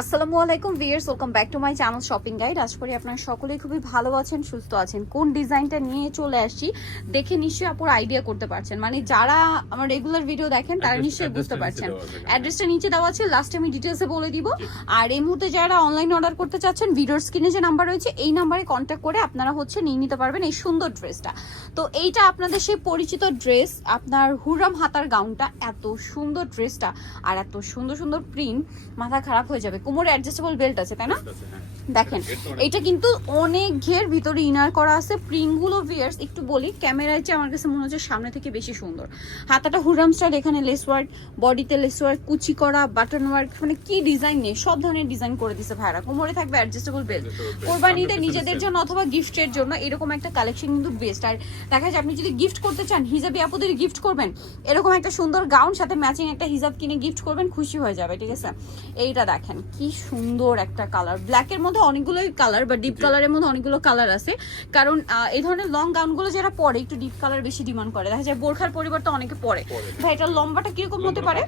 আসসালামু আলাইকুম viewers welcome back to my channel shopping guide আশা করি আপনারা সকলেই খুবই ভালো আছেন সুস্থ আছেন। কোন ডিজাইনটা নিয়ে চলে আসছি দেখে নিশ্চয়ই আপুর আইডিয়া করতে পারছেন। মানে যারা আমার রেগুলার ভিডিও দেখেন তারা নিশ্চয়ই বুঝতে পারছেন। অ্যাড্রেসটা নিচে দেওয়া আছে লাস্টে আমি ডিটেলসে বলে দিব। আর এই মুহূর্তে যারা অনলাইন অর্ডার করতে চাচ্ছেন ভিডিওর স্ক্রিনে যে নাম্বার রয়েছে এই নাম্বারে কন্ট্যাক্ট করে আপনারা হচ্ছে নিয়ে নিতে পারবেন এই সুন্দর ড্রেসটা তো এইটা আপনাদের সেই পরিচিত ড্রেস আপনার হুরাম হাতার গাউনটা এত সুন্দর ড্রেসটা আর এত সুন্দর সুন্দর প্রিন্ট মাথা খারাপ হয়ে যাবে কোমরে অ্যাডজাস্টেবল বেল্ট আছে তাই না? হ্যাঁ। দেখেন এটা কিন্তু অনেক ঘের ভিতরে ইনার করা আছে। প্রিন্টগুলো ভিয়ার্স একটু বলি ক্যামেরায় চেয়ে আমার কাছে মনে হচ্ছে সামনে থেকে বেশি সুন্দর। হাতাটা হুরাম স্টাইল এখানে লেস ওয়ার্ক বডিতে লেস ওয়ার্ক কুচি করা বাটন ওয়ার্ক মানে কি ডিজাইন নেই সব ধরনের ডিজাইন করে দিছে ভাইরা। কোমরে থাকবে অ্যাডজাস্টেবল বেল্ট কোরবানিতে নিজেদের জন্য অথবা গিফটের জন্য এরকম একটা কালেকশন কিন্তু বেস্ট আর দেখা যায় আপনি যদি গিফট করতে চান হিজাবি আপুদের গিফট করবেন এরকম একটা সুন্দর গাউন সাথে ম্যাচিং একটা হিজাব কিনে গিফট করবেন খুশি হয়ে যাবে ঠিক আছে? এইটা দেখেন। কি সুন্দর একটা কালার ব্ল্যাকের মধ্যে অনেকগুলোই কালার বা ডিপ। কালারের মধ্যে অনেকগুলো কালার আছে কারণ এই ধরনের লং গাউনগুলো যারা পরে একটু ডিপ কালার বেশি ডিমান্ড করে দেখা যায় বোরখার পরিবর্তে অনেকে পরে। ভাই এটা লম্বাটা কীরকম হতে পারে।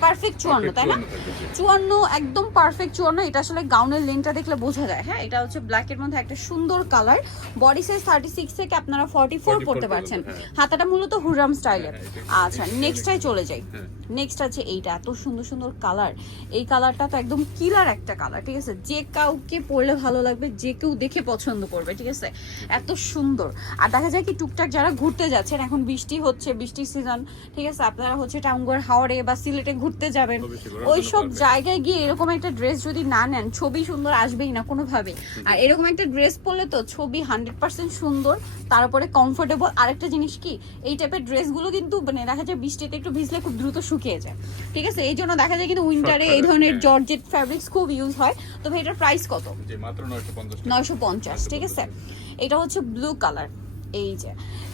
পারফেক্ট চুয়ান্ন তাই না? 54 থাকবে, জি। চুয়ান্ন একদম পারফেক্ট চুয়ান্ন এটা আসলে গাউনের লেনটা দেখলে বোঝা যায় হ্যাঁ? এটা হচ্ছে ব্ল্যাকের মধ্যে একটা সুন্দর colour body size thirty six থেকে আপনারা ফর্টি ফোর 44 পড়তে পারছেন। হ্যাঁ। হাতাটা মূলত হুরাম স্টাইলের হ্যাঁ, আচ্ছা এটা- নেক্সটটাই চলে যাই। হ্যাঁ। নেক্সট আছে এইটা এত সুন্দর সুন্দর কালার এই কালারটা তো একদম কিলার একটা কালার ঠিক আছে? যে কাউকে পরলে ভালো লাগবে যে কেউ দেখে পছন্দ করবে ঠিক আছে? এত সুন্দর। আর দেখা যায় কি টুকটাক যারা ঘুরতে যাচ্ছেন এখন বৃষ্টি হচ্ছে বৃষ্টির সিজন ঠিক আছে? আপনারা হচ্ছে টাঙ্গুয়ার হাওড়ে বা সিলেটে ঘুরতে যাবেন। ওই সব জায়গায় গিয়ে এরকম একটা ড্রেস যদি না নেন ছবি সুন্দর আসবেই না কোনোভাবে। আর এরকম একটা ড্রেস পরলে তো ছবি হান্ড্রেড পার্সেন্ট সুন্দর তারপরে কমফোর্টেবল আরেকটা জিনিস কি এই টাইপের ড্রেসগুলো কিন্তু মানে দেখা যায় বৃষ্টিতে একটু ভিজলে খুব দ্রুত শুকিয়ে যায়। ঠিক আছে? এই জন্য দেখা যায় কিন্তু উইন্টারে এই ধরনের। জর্জেট ফ্যাব্রিক্স খুব ইউজ হয়। তো এটার প্রাইস কত? জি, মাত্র 950 টাকা। নয়শো পঞ্চাশ ঠিক আছে? এটা হচ্ছে ব্লু কালার এই যে।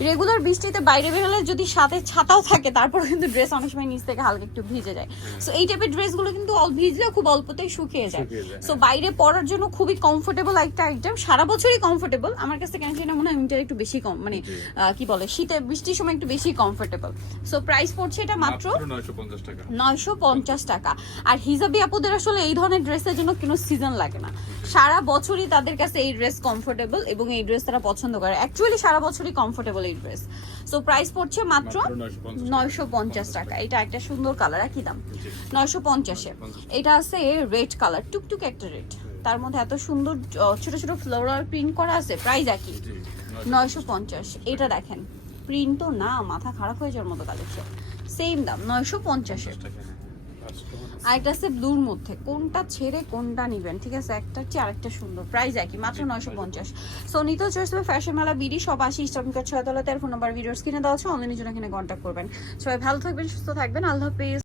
রেগুলার বৃষ্টিতে বাইরে বেরোলে যদি সাথে ছাতাও থাকে তারপর কিন্তু ড্রেস অনেক সময় নিচ থেকে হালকা একটু ভিজে যায়। সো এই টাইপের ড্রেসগুলো কিন্তু অল ভিজলে খুব অল্পতেই শুকিয়ে যায়। সো বাইরে পরার জন্য খুবই কমফোর্টেবল একটা আইটেম সারা বছরই কমফোর্টেবল আমার কাছে কেন না মনে হয় উইন্টার একটু বেশি কম মানে। কি বলে শীতে বৃষ্টির সময় একটু বেশি কমফোর্টেবল সো প্রাইস পড়ছে এটা মাত্র মাত্র 950 টাকা। নয়শো পঞ্চাশ টাকা। আর হিজাবি আপুদের আসলে এই ধরনের ড্রেসের জন্য কোনো সিজন লাগে না। সারা বছরই তাদের কাছে এই ড্রেস কমফোর্টেবল এবং এই ড্রেস তারা পছন্দ করে। অ্যাকচুয়ালি সারা বছরই কমফোর্টেবল এই ড্রেস সো প্রাইস পড়ছে মাত্র মাত্র 950 টাকা। নয়শো পঞ্চাশ টাকা। এটা একটা সুন্দর কালার একই দাম? নয়শো পঞ্চাশে। এটা আছে রেড কালার টুকটুক একটা রেড তার মধ্যে এত সুন্দর ছোট ছোট ফ্লোরাল প্রিন্ট করা আছে প্রাইস একই। নয়শো পঞ্চাশ। এটা দেখেন প্রিন্ট তো না মাথা খারাপ হয়ে যাওয়ার মতো কালেকশন সেম দাম নয়শো পঞ্চাশের আরেকটা আছে ব্লুর মধ্যে। কোনটা ছেড়ে কোনটা নিবেন ঠিক আছে? একটা চেয়ে আরেকটা সুন্দর। প্রাইস একই মাত্র নয়শো পঞ্চাশ। সো নিতেও চয়েস ফ্যাশন মেলা বিডি সব আসি ইস্টার্নকার ছয়তলা আর ফোন নাম্বার ভিডিওস কিনে দেওয়া আছে অনলাইনের জন্য এখানে কন্ট্যাক্ট করবেন। সবাই ভালো থাকবেন সুস্থ থাকবেন। আল্লাহ হাফিজ।